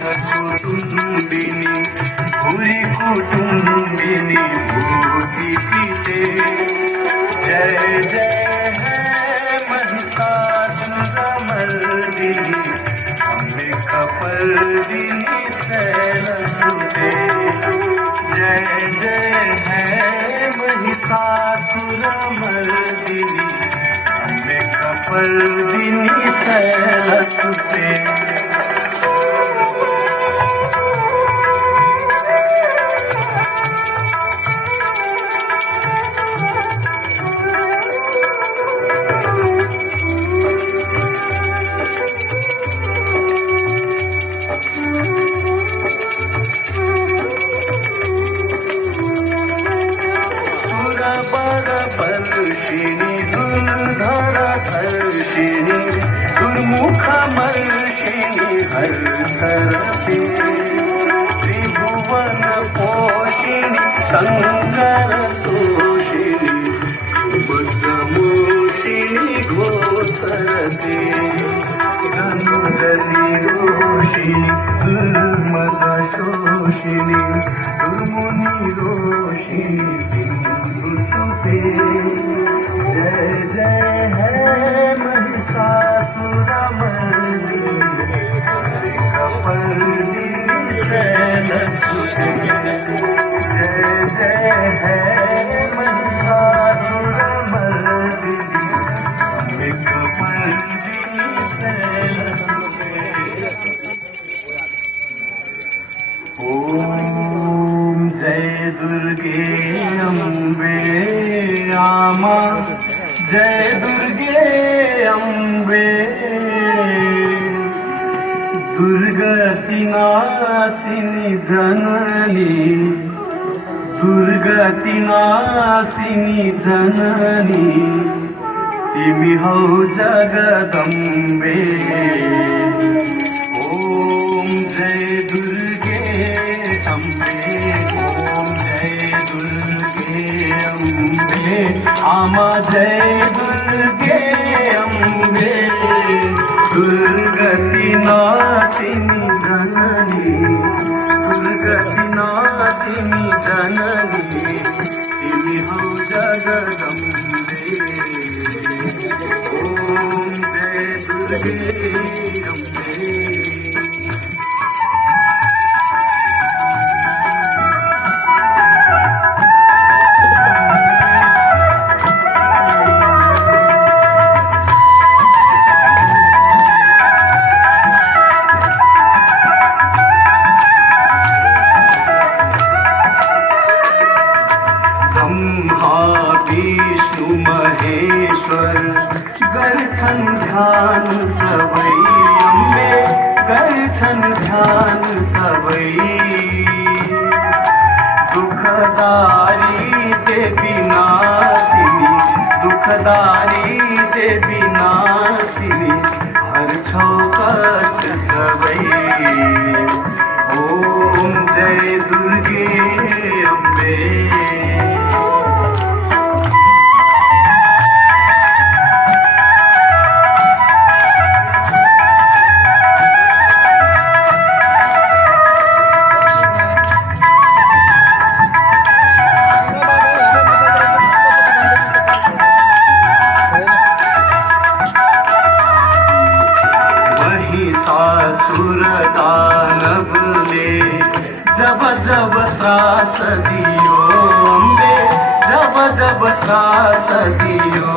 कुटुंबिनी भुरी कुटुंबिनी भूति पिते जय जय है महिषासुरमर्दिनी अंबिकापर्दिनी शैलसुते जय जय है महिषासुरमर्दिनी अंबिकापर्दिनी शैलसुते परपर्षिणी दुर्धरधर्षिणी दुर्मुखमर्षिणी हर्षरते त्रिभुवन पोषिणी शङ्करतोषिणी भद्रमोषिणी घोषरते गन्धनिरोषिणी दुर्मदशोषिणी दुर्मुनिरोषिणी जय जय है महिषासुरमर्दिनी अंबिकापर्दिनी शैलसुते जय जय है महिषासुरमर्दिनी अंबिकापर्दिनी शैलसुते ओम जय दुर्गे अम्बे आमा जय दुर्गे अम्बे दुर्गति नाशिनी जननी दुर्गति नाशिनी जननी तिमी हौ जगदम्बे ओम जय दुर्गे अम्बे ओम जय दुर्गे अम्बे आमा जय दुर्गे अम्बे दुर्गति नाशिनी जननी दुर्गति नाशिनी जननी तिमी हौ जगदम्बे ओम जय दुर्गे अम्बे ब्रह्मा विष्णु महेश्वर गरछन ध्यान सबई अम्बे गरछन ध्यान सबई दुखदारी देवी नाशिनी दुखदारी देवी नाशिनी हर छौ कष्ट सबई ओम जय दुर्गे अम्बे महिषासुर दानव ले जब जब त्रास दियो अम्बे जब जब त्रास दियो